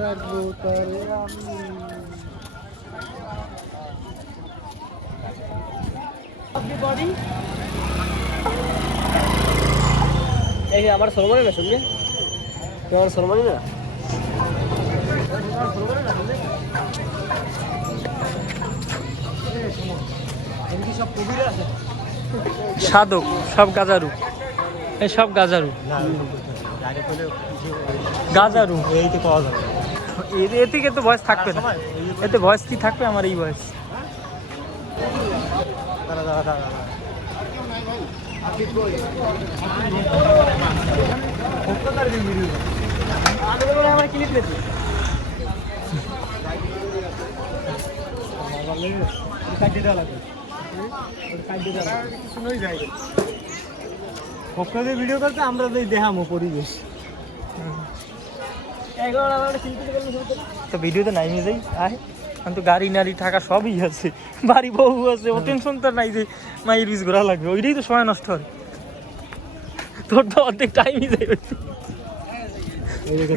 রাখব তারে আমি আমার সলমানি না শুনবে আমার সলমানি না এমনি সব কবিরা আছে সাধক সব গাজারু। এই সব গাজারু। গাজারু। এইতে পাওয়া যাবে এ- থেকে তো ভয়েস থাকবে না। এতে ভয়েস কি থাকবে? আমার এই ভয়েস পক্ষে ভিডিও করতে আমরা তো দেখামো পরিবেশ। তো ভিডিওতে নাই যাই আয়। আমি তো গাড়ি নাড়ি থাকা সবই আছে। বাড়ি বউ আছে ও টেনশন তো নাই যে মায়ের বিষ ঘোরা লাগবে। ওইটাই তো সময় নষ্ট হয়। তোর তো অর্ধেক টাইমই যাই ওইদিকে